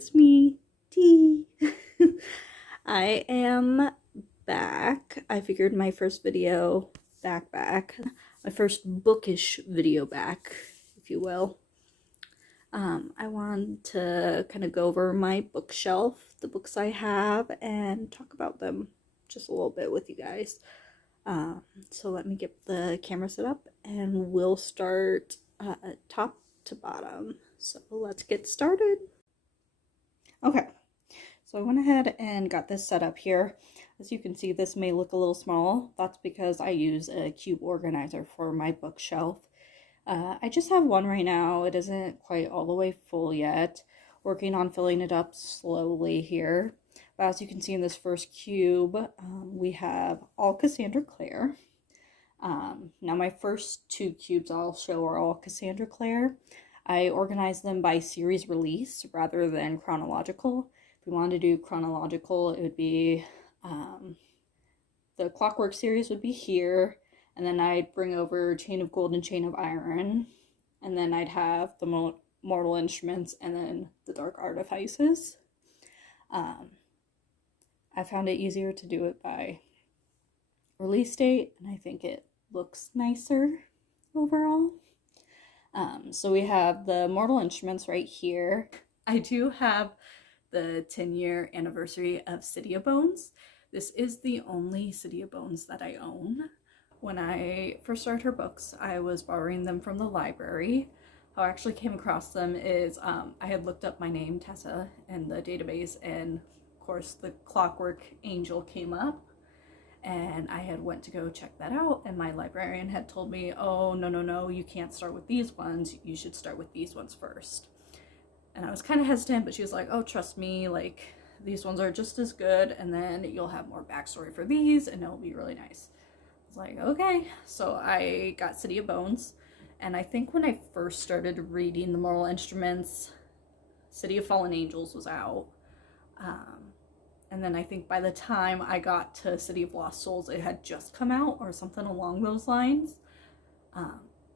it's me, T. I am back. I figured my first video my first bookish video back, if you will. I want to kind of go over my bookshelf, the books I have, and talk about them just a little bit with you guys. So let me get the camera set up and we'll start top to bottom. So let's get started. Okay, so I went ahead and got this set up here. As you can see, this may look a little small. That's because I use a cube organizer for my bookshelf. I just have one right now. It isn't quite all the way full yet. Working on filling it up slowly here. But as you can see in this first cube, we have all Cassandra Clare. Now my first two cubes I'll show are all Cassandra Clare. I organized them by series release rather than chronological. If we wanted to do chronological, it would be the Clockwork series would be here, and then I'd bring over Chain of Gold and Chain of Iron, and then I'd have the Mortal Instruments and then the Dark Artifices. I found it easier to do it by release date, and I think it looks nicer overall. So we have the Mortal Instruments right here. I do have the 10-year anniversary of City of Bones. This is the only City of Bones that I own. When I first started her books, I was borrowing them from the library. How I actually came across them is I had looked up my name, Tessa, in the database, and of course the Clockwork Angel came up. And I had went to go check that out, and my librarian had told me, oh, no, you can't start with these ones, you should start with these ones first. And I was kind of hesitant, but she was like, oh, trust me, like, these ones are just as good, and then you'll have more backstory for these, and it'll be really nice. I was like, okay. So I got City of Bones, and I think when I first started reading the Mortal Instruments, City of Fallen Angels was out. And then I think by the time I got to City of Lost Souls, it had just come out or something along those lines.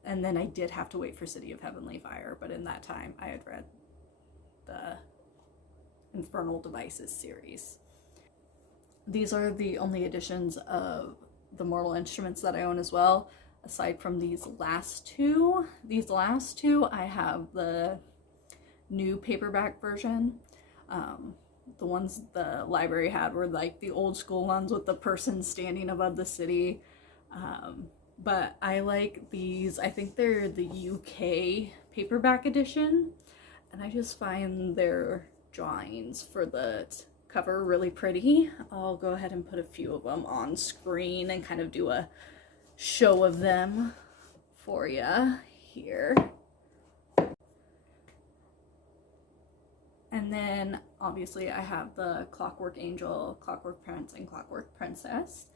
And then I did have to wait for City of Heavenly Fire, but in that time I had read the Infernal Devices series. These are the only editions of the Mortal Instruments that I own as well, aside from these last two. These last two, I have the new paperback version. The ones the library had were like the old school ones with the person standing above the city. But I like these. I think they're the UK paperback edition. And I just find their drawings for the cover really pretty. I'll go ahead and put a few of them on screen and kind of do a show of them for you here. And then obviously I have the Clockwork Angel, Clockwork Prince, and Clockwork Princess.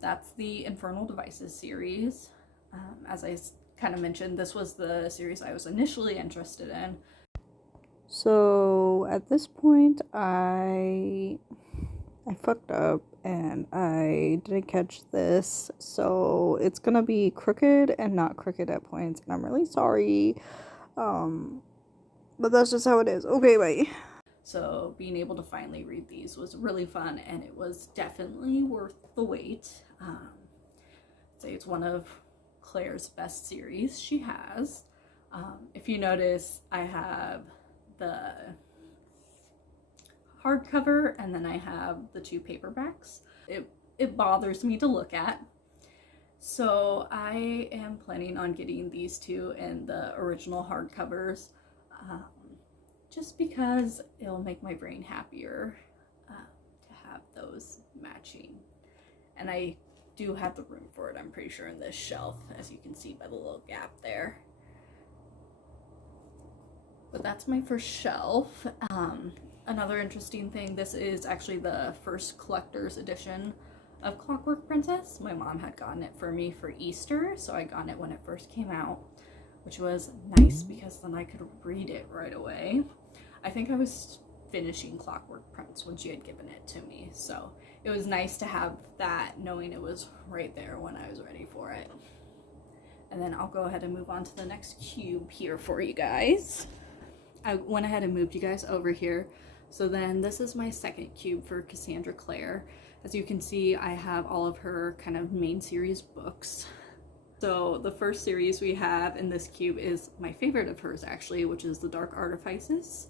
That's the Infernal Devices series. As I kind of mentioned, this was the series I was initially interested in. So at this point I fucked up and I didn't catch this. So it's gonna be crooked and not crooked at points, and I'm really sorry. But that's just how it is. Okay, bye. So being able to finally read these was really fun, and it was definitely worth the wait. I'd say it's one of Claire's best series she has. If you notice, I have the hardcover and then I have the two paperbacks. It bothers me to look at. So I am planning on getting these two in the original hardcovers. Just because it'll make my brain happier to have those matching. And I do have the room for it, I'm pretty sure, in this shelf, as you can see by the little gap there. But that's my first shelf. Another interesting thing, this is actually the first collector's edition of Clockwork Princess. My mom had gotten it for me for Easter, so I got it when it first came out, which was nice because then I could read it right away. I think I was finishing Clockwork Prince when she had given it to me, so it was nice to have that, knowing it was right there when I was ready for it. And then I'll go ahead and move on to the next cube here for you guys. I went ahead and moved you guys over here. So then this is my second cube for Cassandra Clare. As you can see, I have all of her kind of main series books. So the first series we have in this cube is my favorite of hers actually, which is The Dark Artifices.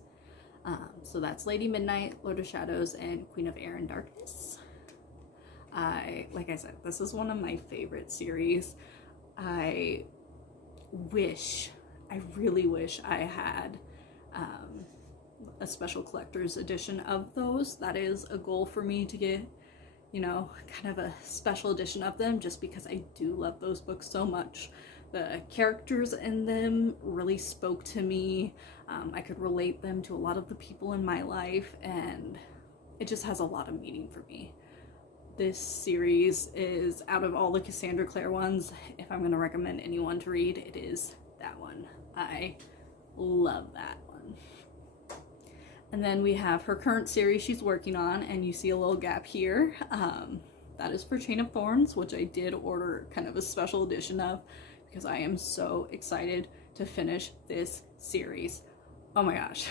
So that's Lady Midnight, Lord of Shadows, and Queen of Air and Darkness. Like I said, this is one of my favorite series. I really wish I had a special collector's edition of those. That is a goal for me to get, you know, kind of a special edition of them, just because I do love those books so much. The characters in them really spoke to me. I could relate them to a lot of the people in my life, and it just has a lot of meaning for me. This series is, out of all the Cassandra Clare ones, if I'm going to recommend anyone to read, it is that one. I love that one. And then we have her current series she's working on, and you see a little gap here. That is for Chain of Thorns, which I did order kind of a special edition of, because I am so excited to finish this series. Oh my gosh.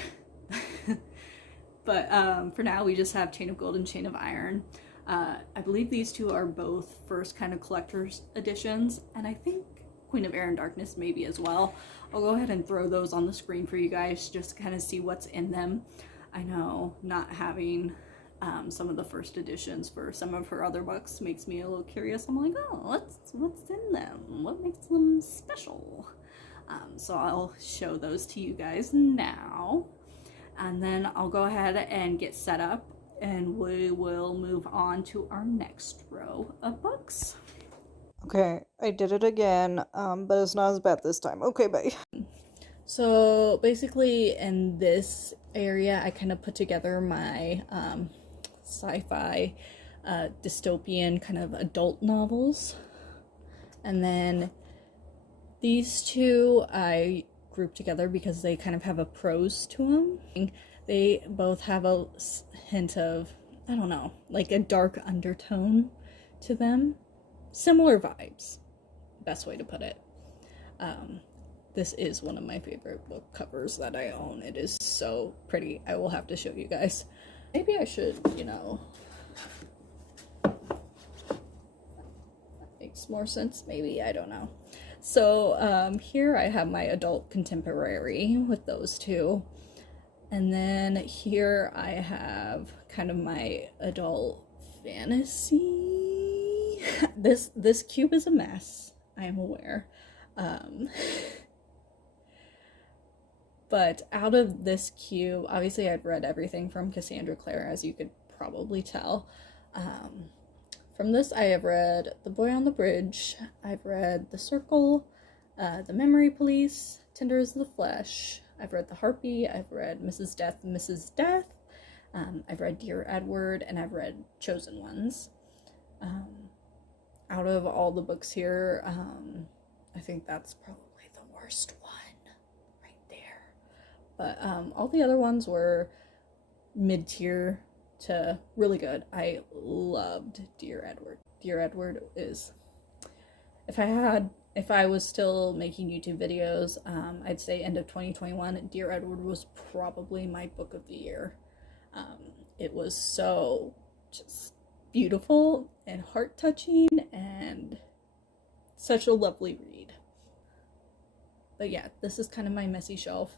But for now, we just have Chain of Gold and Chain of Iron. I believe these two are both first kind of collector's editions, and I think Queen of Air and Darkness maybe as well. I'll go ahead and throw those on the screen for you guys just to kind of see what's in them. I know not having some of the first editions for some of her other books makes me a little curious. I'm like, oh, what's in them? What makes them special? So I'll show those to you guys now, and then I'll go ahead and get set up, and we will move on to our next row of books. Okay, I did it again, but it's not as bad this time. Okay, bye. So basically in this area, I kind of put together my sci-fi dystopian kind of adult novels. And then these two I grouped together because they kind of have a prose to them. They both have a hint of, I don't know, like a dark undertone to them. Similar vibes, best way to put it. This is one of my favorite book covers that I own. It is so pretty. I will have to show you guys. Maybe I should, you know, that makes more sense, maybe, I don't know. So here I have my adult contemporary with those two. And then here I have kind of my adult fantasy. This cube is a mess, I am aware. But out of this cube, obviously I've read everything from Cassandra Clare, as you could probably tell. From this I have read The Boy on the Bridge, I've read The Circle, The Memory Police, Tender as the Flesh, I've read The Harpy, I've read Mrs. Death, Mrs. Death, I've read Dear Edward, and I've read Chosen Ones. Out of all the books here, I think that's probably the worst one right there. But all the other ones were mid-tier to really good. I loved Dear Edward. Dear Edward is, if I was still making YouTube videos, I'd say end of 2021, Dear Edward was probably my book of the year. It was so just beautiful and heart-touching and such a lovely read. But yeah, this is kind of my messy shelf.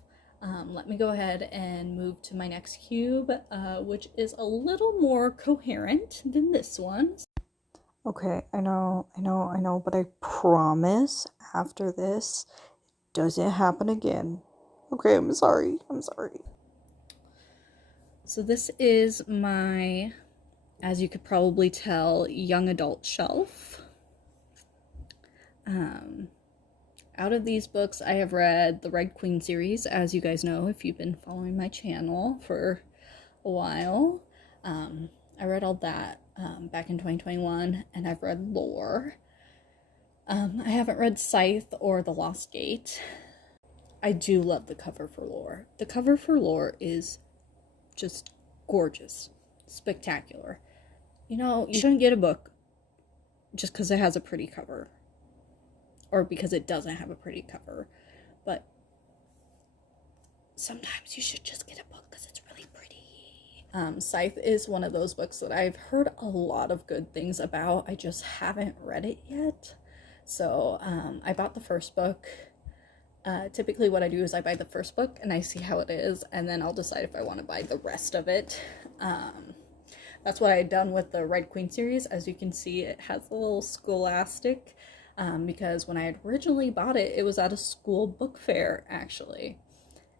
Let me go ahead and move to my next cube, which is a little more coherent than this one. Okay, I know, but I promise after this, it doesn't happen again. Okay, I'm sorry. So this is my, as you could probably tell, young adult shelf. Out of these books, I have read the Red Queen series, as you guys know if you've been following my channel for a while. I read all that back in 2021, and I've read Lore. I haven't read Scythe or The Lost Gate. I do love the cover for Lore. The cover for Lore is just gorgeous, spectacular. You know, you shouldn't get a book just because it has a pretty cover, or because it doesn't have a pretty cover, but sometimes you should just get a book because it's really pretty. Scythe is one of those books that I've heard a lot of good things about. I just haven't read it yet. So I bought the first book. Typically what I do is I buy the first book and I see how it is, and then I'll decide if I want to buy the rest of it. That's what I had done with the Red Queen series. As you can see, it has a little scholastic, because when I had originally bought it, it was at a school book fair, actually.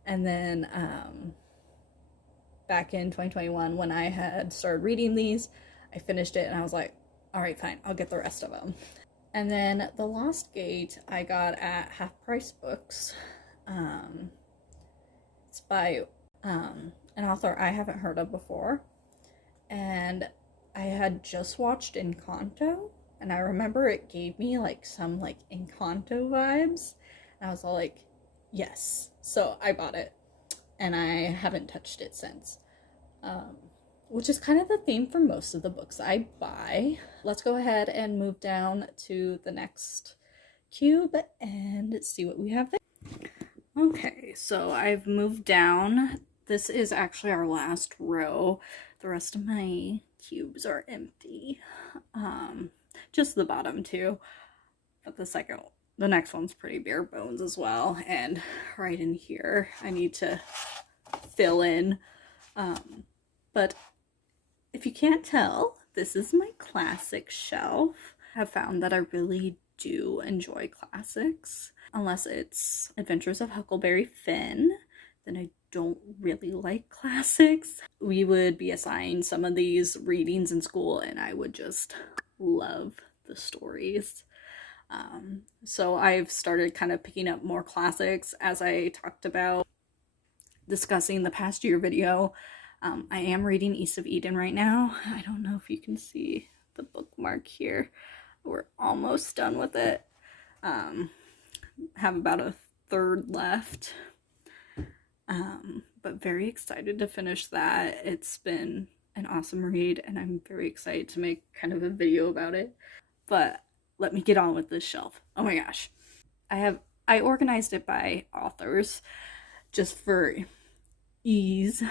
And then back in 2021, when I had started reading these, I finished it and I was like, all right, fine, I'll get the rest of them. And then The Lost Gate I got at Half Price Books. It's by an author I haven't heard of before. And I had just watched Encanto, and I remember it gave me like some like Encanto vibes. And I was all like, yes. So I bought it, and I haven't touched it since. Which is kind of the theme for most of the books I buy. Let's go ahead and move down to the next cube and see what we have there. Okay, so I've moved down. This is actually our last row. The rest of my cubes are empty. Just the bottom two. But the next one's pretty bare bones as well. And right in here, I need to fill in. But if you can't tell, this is my classic shelf. I've found that I really do enjoy classics. Unless it's Adventures of Huckleberry Finn, then I don't really like classics. We would be assigned some of these readings in school and I would just love the stories. So I've started kind of picking up more classics, as I talked about discussing the past year video. I am reading East of Eden right now. I don't know if you can see the bookmark here. We're almost done with it. Have about a third left. But very excited to finish that. It's been an awesome read and I'm very excited to make kind of a video about it. But let me get on with this shelf. Oh my gosh. I organized it by authors just for ease.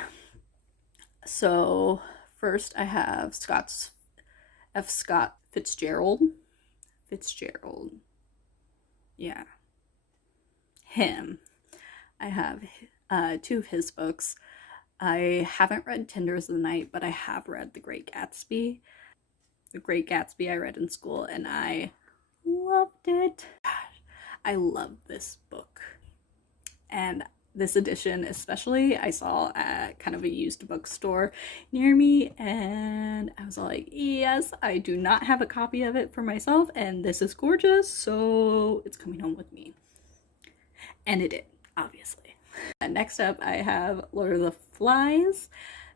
So first I have F. Scott Fitzgerald. Yeah. Him. I have two of his books. I haven't read Tinders of the Night, but I have read The Great Gatsby. The Great Gatsby I read in school and I loved it. I love this book. And this edition especially I saw at kind of a used bookstore near me and I was like, yes, I do not have a copy of it for myself and this is gorgeous, so it's coming home with me. And it did, obviously. Next up I have Lord of the Flies.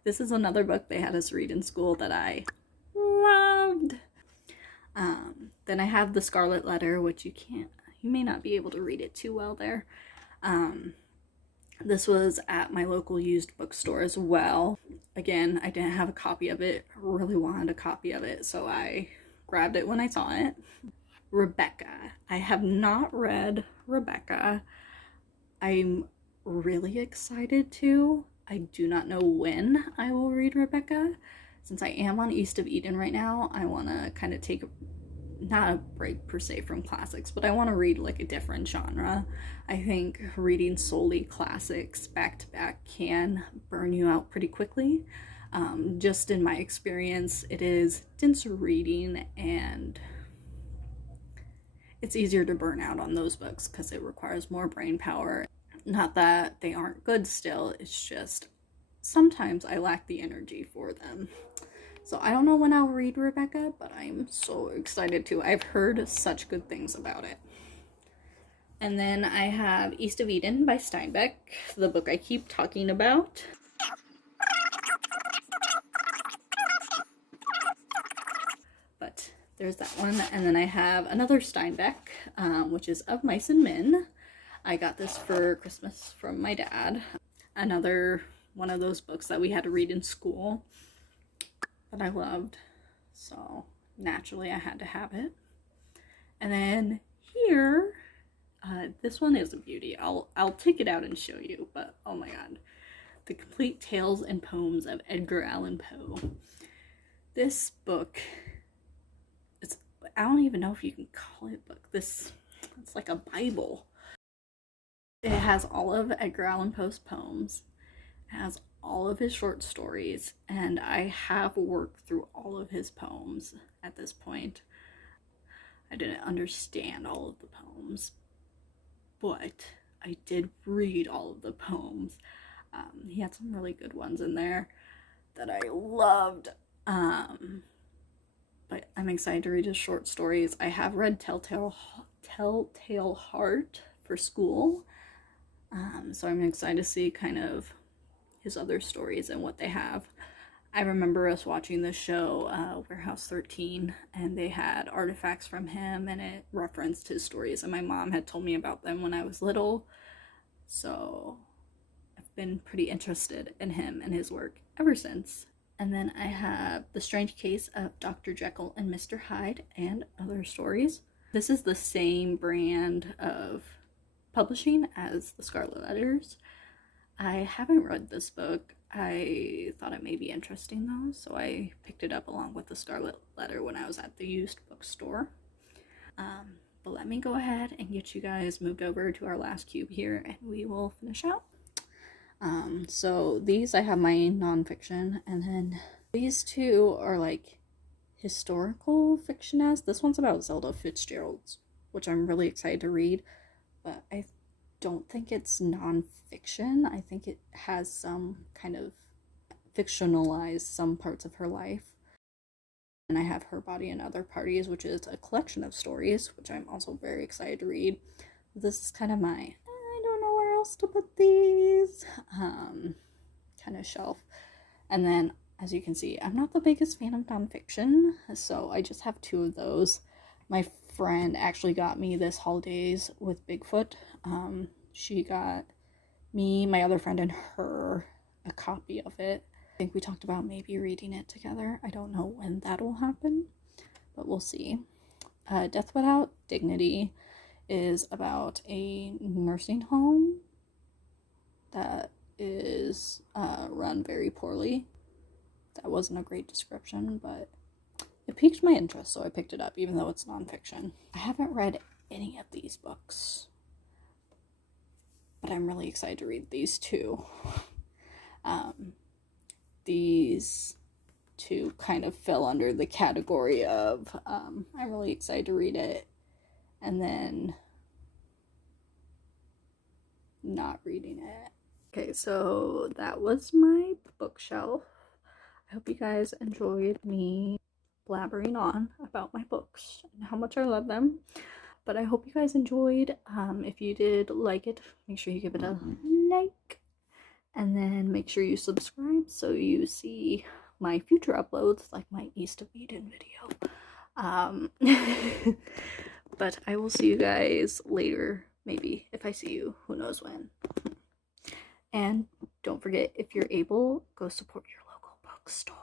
This is another book they had us read in school that I loved. Then I have The Scarlet Letter, which you may not be able to read it too well there. This was at my local used bookstore as well. Again, I didn't have a copy of it. I really wanted a copy of it, so I grabbed it when I saw it. Rebecca. I have not read Rebecca. I'm really excited to. I do not know when I will read Rebecca. Since I am on East of Eden right now, I want to kind of take not a break per se from classics, but I want to read like a different genre. I think reading solely classics back to back can burn you out pretty quickly. Just in my experience, it is dense reading and it's easier to burn out on those books because it requires more brain power. Not that they aren't good still, it's just sometimes I lack the energy for them. So I don't know when I'll read Rebecca, but I'm so excited to. I've heard such good things about it. And then I have East of Eden by Steinbeck, the book I keep talking about. But there's that one. And then I have another Steinbeck, which is Of Mice and Men. I got this for Christmas from my dad. Another one of those books that we had to read in school that I loved, so naturally I had to have it. And then here This one is a beauty. I'll take it out and show you, but oh my god. The Complete Tales and Poems of Edgar Allan Poe. This book, I don't even know if you can call it a book. It's like a Bible. It has all of Edgar Allan Poe's poems. It has all of his short stories, and I have worked through all of his poems at this point. I didn't understand all of the poems, but I did read all of the poems. He had some really good ones in there that I loved. But I'm excited to read his short stories. I have read Telltale Heart for school. So I'm excited to see kind of his other stories and what they have. I remember us watching the show, Warehouse 13, and they had artifacts from him, and it referenced his stories, and my mom had told me about them when I was little. So I've been pretty interested in him and his work ever since. And then I have The Strange Case of Dr. Jekyll and Mr. Hyde and other stories. This is the same brand of publishing as the Scarlet Letters. I haven't read this book. I thought it may be interesting though, so I picked it up along with the Scarlet Letter when I was at the used bookstore. But let me go ahead and get you guys moved over to our last cube here and we will finish out. So these I have my nonfiction, and then these two are like historical fiction as. This one's about Zelda Fitzgerald, which I'm really excited to read, but I don't think it's nonfiction. I think it has some kind of fictionalized some parts of her life. And I have Her Body and Other Parties, which is a collection of stories, which I'm also very excited to read. This is kind of my, I don't know where else to put these, kind of shelf. And then, as you can see, I'm not the biggest fan of nonfiction, so I just have two of those. My friend actually got me this holidays with Bigfoot. She got me, my other friend, and her a copy of it. I think we talked about maybe reading it together. I don't know when that'll happen, but we'll see. Death Without Dignity is about a nursing home that is run very poorly. That wasn't a great description, but it piqued my interest, so I picked it up, even though it's nonfiction. I haven't read any of these books, but I'm really excited to read these two. These two kind of fell under the category of I'm really excited to read it, and then not reading it. Okay, so that was my bookshelf. I hope you guys enjoyed me blabbering on about my books and how much I love them. But I hope you guys enjoyed. If you did like it, make sure you give it a like. And then make sure you subscribe so you see my future uploads, like my East of Eden video. But I will see you guys later. Maybe if I see you, who knows when. And don't forget, if you're able, go support your local bookstore.